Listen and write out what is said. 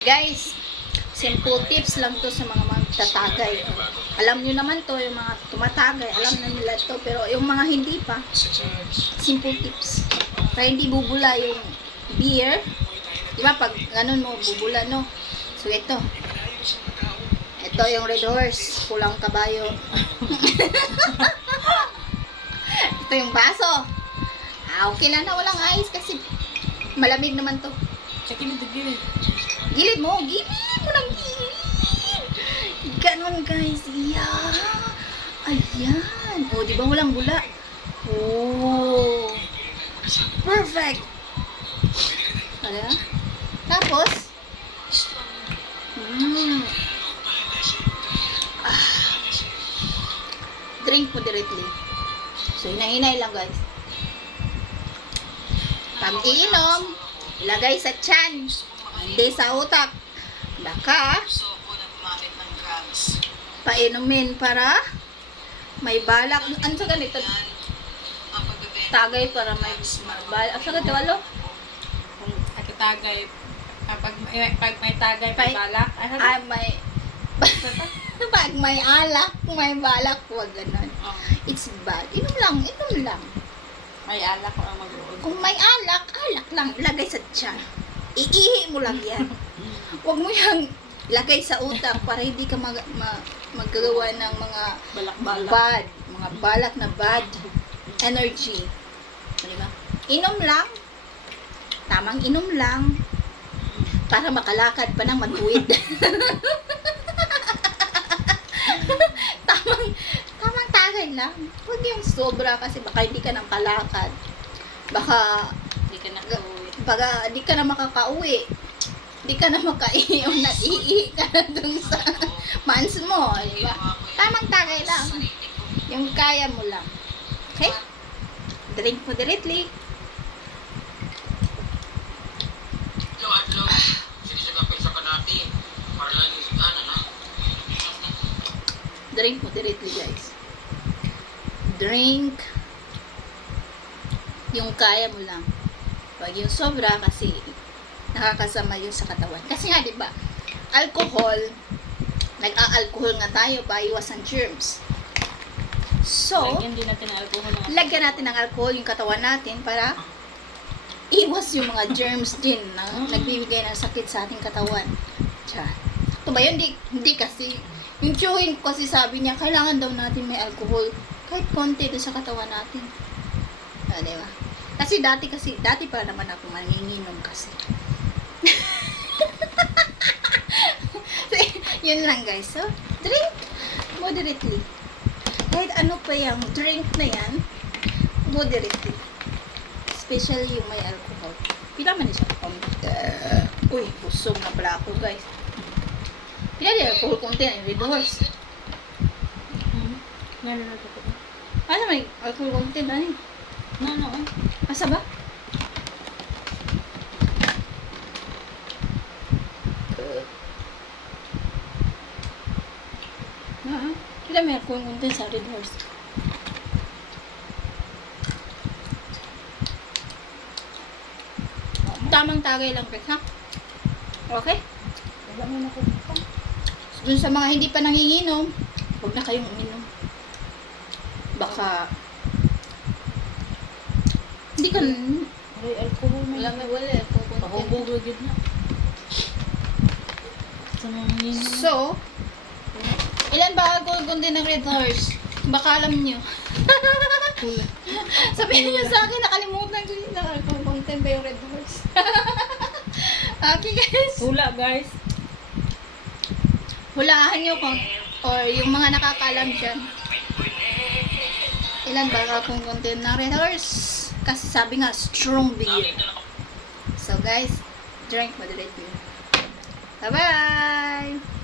Guys, simple tips lang to sa mga magtatagay. Alam nyo naman to, yung mga tumatagay, alam na nila to. Pero yung mga hindi pa, simple tips. Para hindi bubula yung beer. Diba, pag ganun mo, bubula, no? So, ito. Ito yung Red Horse, pulang kabayo. Ito yung baso. Okay lang na walang ice kasi malamig naman to. Gilid. Gilid mo ng gilid. Ganon guys. Yeah. Ayan. O, di ba walang bula? Oh. Perfect. Ano? Tapos, drink mo directly. So, hinay-hinay lang guys. Pag iinom, ilagay sa tiyan. Hindi sa utak. Baka painumin para may balak. Ano sa ganito? Tagay para may balak. Ano sa ganito? Walo? Tagay. Pag may tagay, may balak. Ay, may... Pag may alak, may balak. Huwag ganon. It's bad. Inom lang. May alak ko ang mag-uod. Kung may alak lang. Ilagay sa tiyan. Iihi mo lang yan. Huwag mo yung lagay sa utak para hindi ka magagawa ng mga Balak-balak. mga balak na bad energy. Diba? Inom lang. Tamang inom lang. Para makalakad pa ng mag-uwid. tamang tagay lang. Huwag yung sobra kasi baka hindi ka nang kalakad. Baka di ka na makakauwi. Di ka na makaiinom na iihi ka na dun sa mans mo. Diba? Tamang tagay lang. Yung kaya mo lang. Okay? Drink mo directly. Drink mo directly guys. Drink yung kaya mo lang. Huwag yung sobra kasi nakakasama yun sa katawan. Kasi nga, di ba, alcohol, nag-a-alcohol nga tayo para iwasan germs. So, lagyan natin ng alcohol yung katawan natin para iwas yung mga germs din na nagbibigay ng sakit sa ating katawan. Tiyan. Ito ba yun? Hindi kasi. Yung tiyuhin ko kasi sabi niya, kailangan daw natin may alcohol kahit konti doon sa katawan natin. Diba? Kasi dati pa naman ako manginginom kasi. So, yun lang guys. So, drink moderately. Kahit ano pa yung drink na yan, moderately. Especially yung may alcohol. Pila man siya? Uy, busog na pala ako guys. Pila di alcohol konti na yung Red Horse. Ano may alcohol konti na ni? No. Asa ba? Kila may alcohol konti sa Red Horse. Tamang tagay lang guys, ha? Okay? Wala mo na ko. Dun sa mga hindi pa nanginginom, huwag na kayong uminom. Baka hindi ka May alcohol mo. wala alcohol. Pahubog agad na. Sa mga yun. So, ilan ba alcohol kundi ng Red Horse? Baka alam nyo. Sabihin nyo sa akin, nakalimutan ko yung alcohol content ba yung Red Horse. Okay guys. Hula guys. Hulaan nyo kung, or yung mga nakakalam dyan. Ilan ba alcohol content ng Red Horse? Kasi sabi nga, strong beer. So guys, drink moderately. Bye-bye!